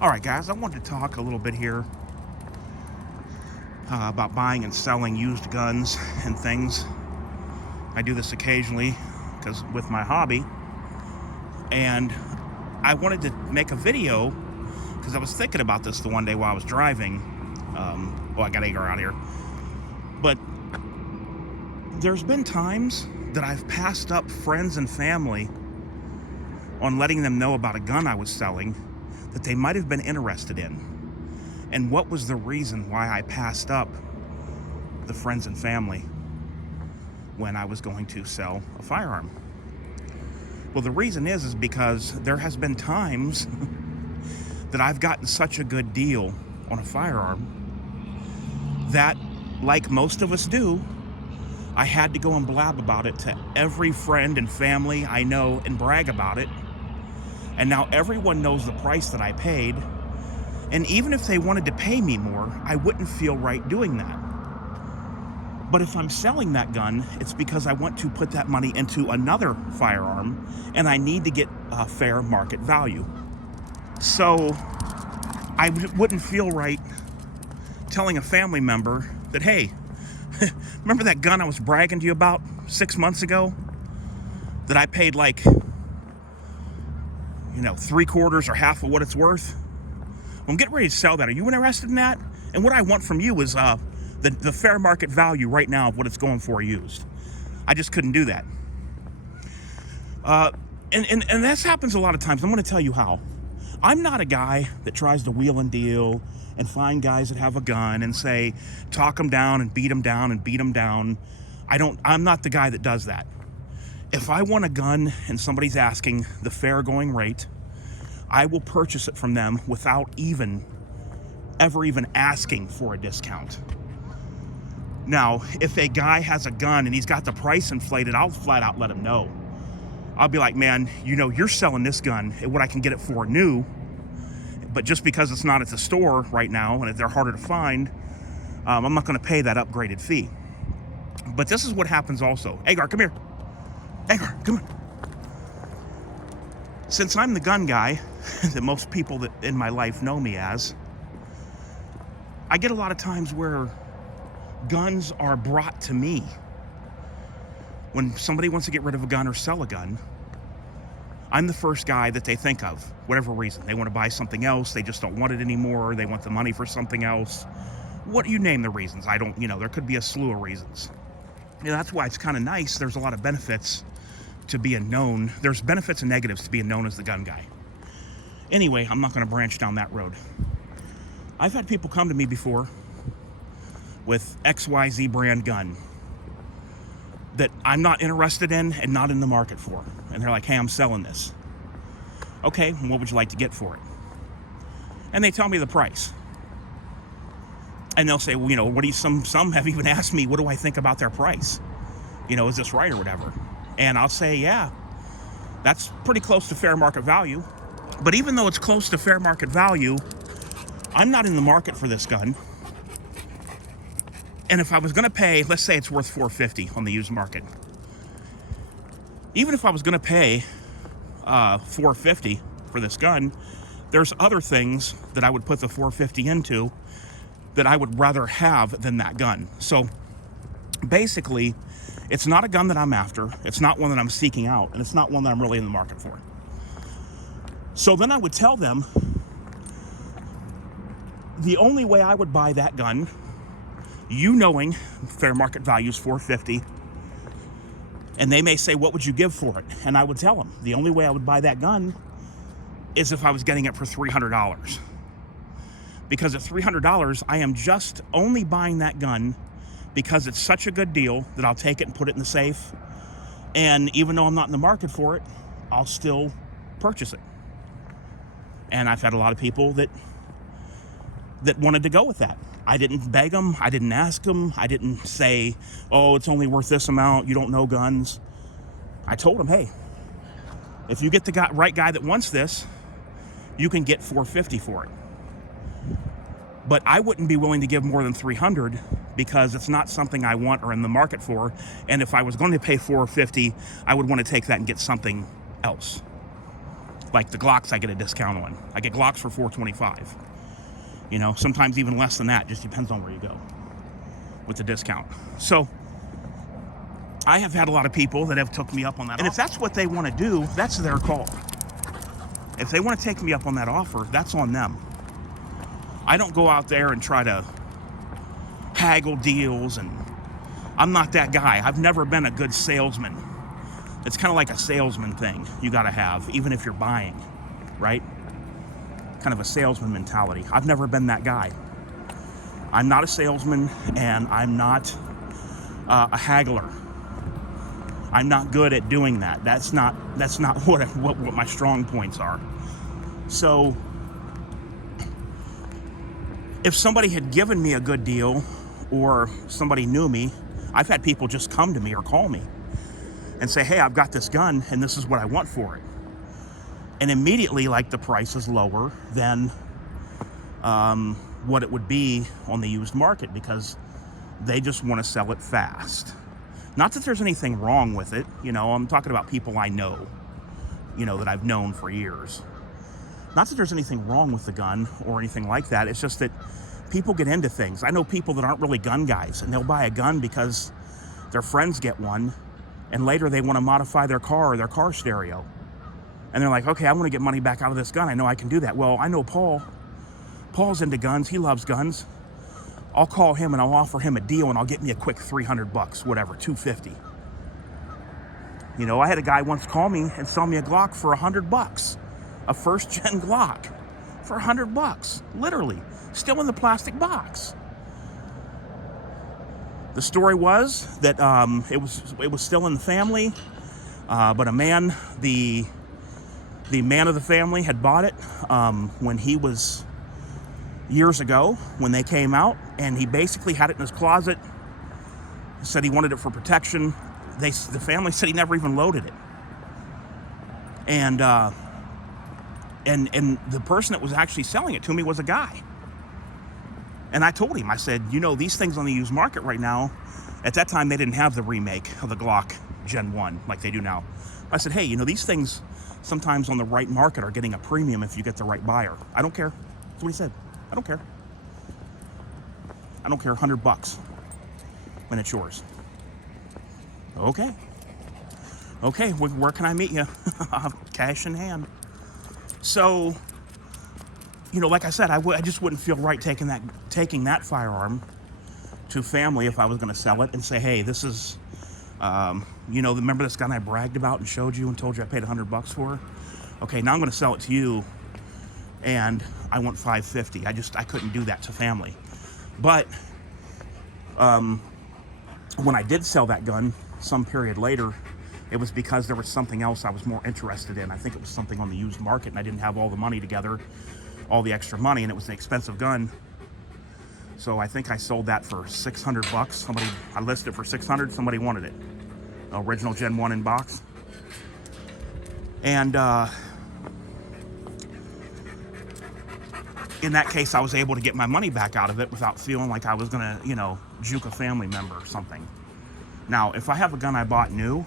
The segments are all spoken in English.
All right, guys, I wanted to talk a little bit here about buying and selling used guns and things. I do this occasionally because with my hobby, and I wanted to make a video because I was thinking about this the one day while I was driving. I got to get out here. But there's been times that I've passed up friends and family on letting them know about a gun I was selling that they might have been interested in. And what was the reason why I passed up the friends and family when I was going to sell a firearm? Well, the reason is because there has been times that I've gotten such a good deal on a firearm that, like most of us do, I had to go and blab about it to every friend and family I know and brag about it. And now everyone knows the price that I paid. And even if they wanted to pay me more, I wouldn't feel right doing that. But if I'm selling that gun, it's because I want to put that money into another firearm, and I need to get a fair market value. So I wouldn't feel right telling a family member that, hey, remember that gun I was bragging to you about 6 months ago that I paid like, 3/4 or half of what it's worth? Well, I'm getting ready to sell that. Are you interested in that? And what I want from you is the fair market value right now of what it's going for used. I just couldn't do that. And this happens a lot of times. I'm going to tell you how. I'm not a guy that tries to wheel and deal and find guys that have a gun and say, talk them down and beat them down and beat them down. I'm not the guy that does that. If I want a gun and somebody's asking the fair going rate, I will purchase it from them without ever even asking for a discount. Now, if a guy has a gun and he's got the price inflated, I'll flat out let him know. I'll be like, man, you're selling this gun at what I can get it for new, but just because it's not at the store right now and they're harder to find, I'm not going to pay that upgraded fee. But this is what happens also. Agar, come here. Agar, come here. Since I'm the gun guy that most people that in my life know me as, I get a lot of times where guns are brought to me. When somebody wants to get rid of a gun or sell a gun, I'm the first guy that they think of, whatever reason. They want to buy something else, they just don't want it anymore, they want the money for something else. What you name the reasons. There could be a slew of reasons. That's why it's kind of nice. There's a lot of benefits to being known. There's benefits and negatives to being known as the gun guy. Anyway, I'm not going to branch down that road. I've had people come to me before with XYZ brand gun that I'm not interested in and not in the market for. And they're like, hey, I'm selling this. Okay, what would you like to get for it? And they tell me the price. And they'll say, well, what do you, some have even asked me, what do I think about their price? Is this right or whatever? And I'll say, yeah, that's pretty close to fair market value. But even though it's close to fair market value, I'm not in the market for this gun. And if I was going to pay, let's say it's worth $450 on the used market. Even if I was going to pay $450 for this gun, there's other things that I would put the $450 into that I would rather have than that gun. So basically, it's not a gun that I'm after. It's not one that I'm seeking out. And it's not one that I'm really in the market for. So then I would tell them the only way I would buy that gun, knowing fair market value is $450, and they may say, what would you give for it? And I would tell them the only way I would buy that gun is if I was getting it for $300. Because at $300, I am just only buying that gun because it's such a good deal that I'll take it and put it in the safe. And even though I'm not in the market for it, I'll still purchase it. And I've had a lot of people that wanted to go with that. I didn't beg them. I didn't ask them. I didn't say, oh, it's only worth this amount. You don't know guns. I told them, hey, if you get the right guy that wants this, you can get $450 for it. But I wouldn't be willing to give more than $300 because it's not something I want or in the market for. And if I was going to pay $450, I would want to take that and get something else. Like the Glocks I get a discount on. I get Glocks for $4.25. You know, sometimes even less than that, just depends on where you go with the discount. So I have had a lot of people that have took me up on that. And if that's what they want to do, that's their call. If they want to take me up on that offer, that's on them. I don't go out there and try to haggle deals, and I'm not that guy. I've never been a good salesman. It's kind of like a salesman thing you got to have, even if you're buying, right? Kind of a salesman mentality. I've never been that guy. I'm not a salesman, and I'm not a haggler. I'm not good at doing that. That's not what my strong points are. So if somebody had given me a good deal, or somebody knew me, I've had people just come to me or call me and say, hey, I've got this gun and this is what I want for it. And immediately, like, the price is lower than what it would be on the used market, because they just want to sell it fast. Not that there's anything wrong with it. You know, I'm talking about people I know, you know, that I've known for years. Not that there's anything wrong with the gun or anything like that. It's just that people get into things. I know people that aren't really gun guys, and they'll buy a gun because their friends get one, and later they want to modify their car or their car stereo. And they're like, okay, I want to get money back out of this gun. I know I can do that. Well, I know Paul. Paul's into guns. He loves guns. I'll call him and I'll offer him a deal, and I'll get me a quick $300, whatever, $250. You know, I had a guy once call me and sell me a Glock for $100, a first-gen Glock for $100, literally, still in the plastic box. The story was that it was still in the family, but a man, the man of the family, had bought it when he was years ago, when they came out, and he basically had it in his closet. Said he wanted it for protection. The family said he never even loaded it. And the person that was actually selling it to me was a guy. And I told him, I said, you know, these things on the used market right now, at that time they didn't have the remake of the Glock Gen 1 like they do now. I said, hey, you know, these things sometimes on the right market are getting a premium if you get the right buyer. I don't care. That's what he said. I don't care. I don't care, $100 when it's yours. Okay. Okay, where can I meet you? Cash in hand. So, you know, like I said, I just wouldn't feel right taking that firearm to family if I was going to sell it and say, hey, this is, you know, remember this gun I bragged about and showed you and told you I paid $100 for? Okay, now I'm going to sell it to you, and I want $550. I couldn't do that to family. But when I did sell that gun some period later, it was because there was something else I was more interested in. I think it was something on the used market, and I didn't have all the money together, all the extra money, and it was an expensive gun. So I think I sold that for $600. I listed it for $600. Somebody wanted it. Original Gen 1 in box. And in that case, I was able to get my money back out of it without feeling like I was gonna, you know, juke a family member or something. Now, if I have a gun I bought new,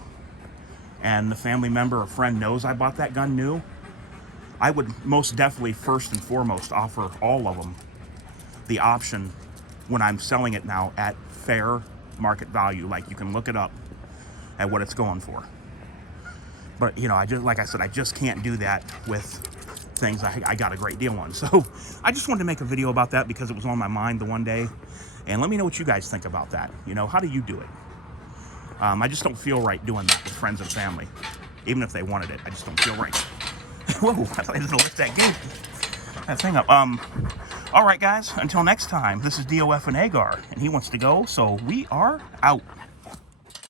and the family member or friend knows I bought that gun new, I would most definitely, first and foremost, offer all of them the option when I'm selling it now at fair market value. Like, you can look it up at what it's going for. But, you know, like I said, I just can't do that with things I got a great deal on. So I just wanted to make a video about that because it was on my mind the one day. And let me know what you guys think about that. You know, how do you do it? I just don't feel right doing that with friends and family. Even if they wanted it, I just don't feel right. Whoa, I thought I was gonna lift that thing up. All right, guys, until next time, this is DOF and Agar, and he wants to go, so we are out.